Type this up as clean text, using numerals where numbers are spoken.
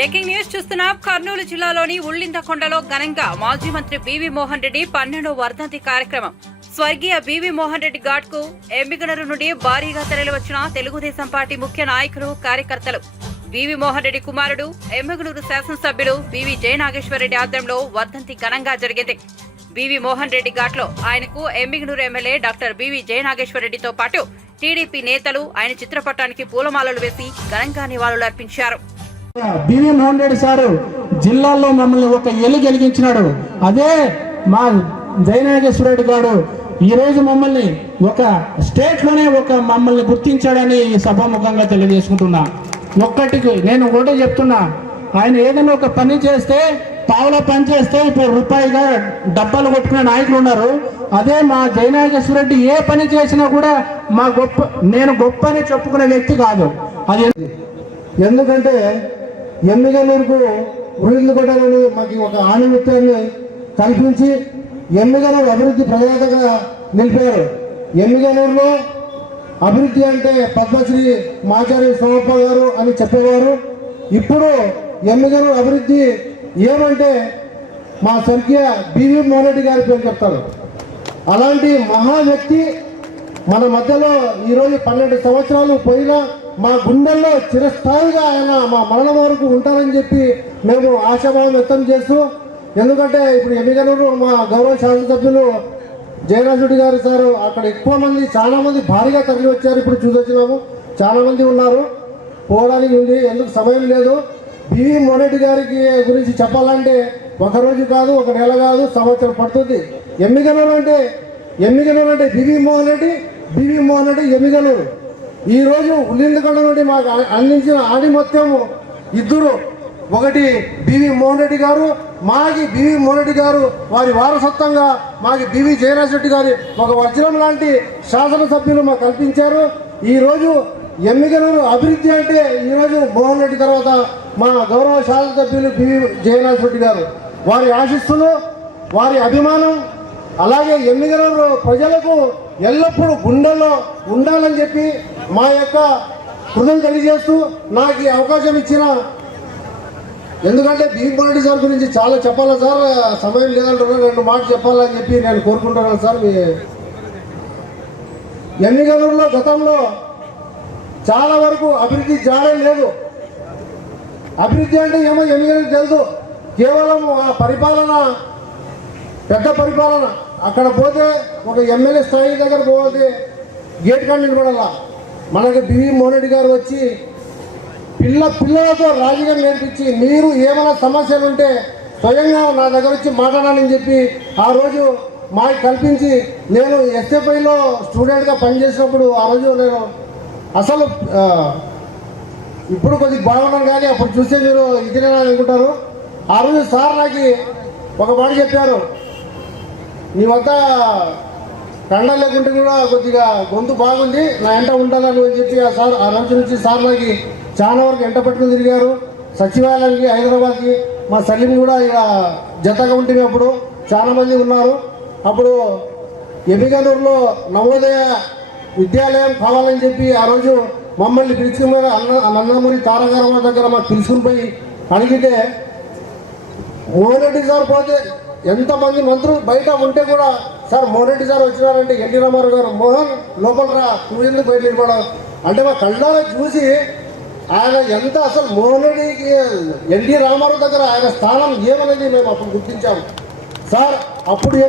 Breaking news చూస్తున్నాం. కర్నూలు జిల్లాలోని ఉళ్లిందకొండలో ఘనంగా మాజీ మంత్రి బీవీ మోహన్ రెడ్డి 12వ వర్ధంతి కార్యక్రమం. స్వర్గీయ బీవీ మోహన్ రెడ్డి ఘాట్ కు ఎమ్మిగనూరు నుండి భారీగా తరలివచ్చిన తెలుగుదేశం పార్టీ ముఖ్య నాయకులు, కార్యకర్తలు. బీవీ మోహన్ రెడ్డి కుమారుడు ఎమ్మిగనూరు శాసనసభ్యులు బీవీ జయనాగేశ్వరరెడ్డి ఆధ్వర్యంలో వర్ధంతి ఘనంగా జరిగింది. బీవీ మోహన్ రెడ్డి ఘాట్లో ఆయనకు ఎమ్మిగనూరు ఎమ్మెల్యే డాక్టర్ బీవీ జయనాగేశ్వరరెడ్డితో పాటు టీడీపీ నేతలు ఆయన చిత్రపటానికి పూలమాలలు వేసి ఘనంగా నివాళులర్పించారు. బీవీ మోహన్ రెడ్డి సారు జిల్లాలో మమ్మల్ని ఒక ఎలుగు వెలిగించినాడు. అదే మా జయనాగేశ్వరరెడ్డి గారు ఈ రోజు మమ్మల్ని ఒక స్టేట్ లోనే మమ్మల్ని గుర్తించాడని సభాముఖంగా తెలియజేసుకుంటున్నా. ఒక్కటికి నేను ఒకటే చెప్తున్నా, ఆయన ఏదైనా ఒక పని చేస్తే, పావుల పని చేస్తే ఇప్పుడు రూపాయిగా డబ్బాలు కొట్టుకునే నాయకులు ఉన్నారు. అదే మా జయనాగేశ్వరరెడ్డి ఏ పని చేసినా కూడా నేను గొప్ప అని చెప్పుకునే వ్యక్తి కాదు. అది ఎందుకంటే ఎమ్మిగనూరుకు ఉరుళ్ళు కొట్టాలని మాకు ఒక ఆణిముత్యాన్ని కల్పించి ఎమ్మిగనూరు అభివృద్ధి ప్రజాతగా నిలిపారు. ఎమ్మిగనూరులో అభివృద్ధి అంటే పద్మశ్రీ మాచారి సోమప్ప గారు అని చెప్పేవారు. ఇప్పుడు ఎమ్మిగనూరు అభివృద్ధి ఏమంటే మా స్వర్గీయ బీవీ మోహన్ రెడ్డి గారి పేరు చెప్తారు. అలాంటి మహా వ్యక్తి మన మధ్యలో ఈరోజు 12 సంవత్సరాలు పోయినా మా గుండెల్లో చిరస్థాయిగా ఆయన మా మరణం వరకు ఉంటారని చెప్పి మేము ఆశాభావం వ్యక్తం చేస్తూ, ఎందుకంటే ఇప్పుడు ఎమ్మిగనూరు మా గౌరవ శాసనసభ్యులు జయరాజుడి గారు సార్ అక్కడ ఎక్కువ మంది, చాలా మంది భారీగా తరలి వచ్చారు. ఇప్పుడు చూసొచ్చినాము, చాలా మంది ఉన్నారు, పోవడానికి ఉంది, ఎందుకు సమయం లేదు. బీవీ మోహన్ రెడ్డి గారికి గురించి చెప్పాలంటే ఒక రోజు కాదు, ఒక నెల కాదు, సంవత్సరం పడుతుంది. ఎమ్మిగనూరు అంటే బీవీ మోహన్ రెడ్డి ఎమ్మిగనూరు. ఈరోజు ఉల్లిందకొండ నుండి మాకు అందించిన ఆడి మొత్తము ఇద్దరు, ఒకటి బీవీ మోహన్ రెడ్డి గారు, మాకి బీవీ మోహన్ రెడ్డి గారు వారి వారసత్వంగా మాకి బీవీ జయరాజరెడ్డి గారి ఒక వజ్రం లాంటి శాసనసభ్యులు మాకు కల్పించారు. ఈరోజు ఎమ్మిగనూరు అభివృద్ధి అంటే ఈరోజు మోహన్ రెడ్డి తర్వాత మా గౌరవ శాసనసభ్యులు బీవీ జయరాజరెడ్డి గారు, వారి ఆశీస్సులు, వారి అభిమానం, అలాగే ఎమ్మిగనూరు ప్రజలకు ఎల్లప్పుడూ గుండెల్లో ఉండాలని చెప్పి మా యొక్క కృతజ్ఞతలు తెలియజేస్తూ నాకు ఈ అవకాశం ఇచ్చిన, ఎందుకంటే బీవీ మోహన్ రెడ్డి సార్ గురించి చాలా చెప్పాలి సార్, సమయం లేదంటున్నారు, 2 మాటలు చెప్పాలని చెప్పి నేను కోరుకుంటున్నాను సార్. మీ ఎమ్మిగనూరులో గతంలో చాలా వరకు అభివృద్ధి జాడే లేదు. అభివృద్ధి అంటే ఏమో ఎమ్మిగనూరు తెలుసు, కేవలం ఆ పరిపాలన, పెద్ద పరిపాలన. అక్కడ పోతే ఒక ఎమ్మెల్యే స్థాయి దగ్గర పోతే గేట్ కాడ నిలబడాల. మనకి బీవీ మోహన్ రెడ్డి గారు వచ్చి పిల్లలతో రాజకీయం నేర్పించి, మీరు ఏమైనా సమస్యలు ఉంటే స్వయంగా నా దగ్గర వచ్చి మాట్లాడాలని చెప్పి ఆ రోజు మాకు కల్పించి, నేను ఎస్ఎఫ్ఐలో స్టూడెంట్గా పనిచేసినప్పుడు ఆ రోజు నేను అసలు ఇప్పుడు కొద్దిగా బాగున్నాను, కానీ అప్పుడు చూస్తే మీరు ఇదినే అనుకుంటారు. ఆ రోజు సార్ నాకు ఒక మాట చెప్పారు, నీ వద్ద కండ లేకుంటే కూడా కొద్దిగా గొంతు బాగుంది, నా ఎంట ఉంటాను అని చెప్పి ఆ రోజు నుంచి సార్ నాకు చాలా వరకు ఎంట పట్టుకుని తిరిగారు. సచివాలయానికి, హైదరాబాద్కి మా సలీం కూడా ఇలా జతగా ఉంటుంది. అప్పుడు చాలా మంది ఉన్నారు. అప్పుడు ఎమ్మిగనూరులో నవోదయ విద్యాలయం కావాలని చెప్పి ఆ రోజు మమ్మల్ని పిలుచుకుని నందమూరి తారకరామారావు దగ్గర మాకు పిలుచుకుని పోయి అడిగితే, మోహన్ రెడ్డి సార్ పోతే ఎంతమంది మంత్రులు బయట ఉంటే కూడా, సార్ మోహన్ రెడ్డి సార్ వచ్చినారంటే ఎన్టీ రామారావు గారు, మోహన్ లోపల రా, నువ్వు ఎందుకు బయట నిలబడవు అంటే మా కళ్ళారా చూసి ఆయన ఎంత అసలు మోహన్ రెడ్డికి ఎన్టీ రామారావు దగ్గర ఆయన స్థానం ఏమనేది మేము అప్పుడు గుర్తించాము సార్. అప్పుడు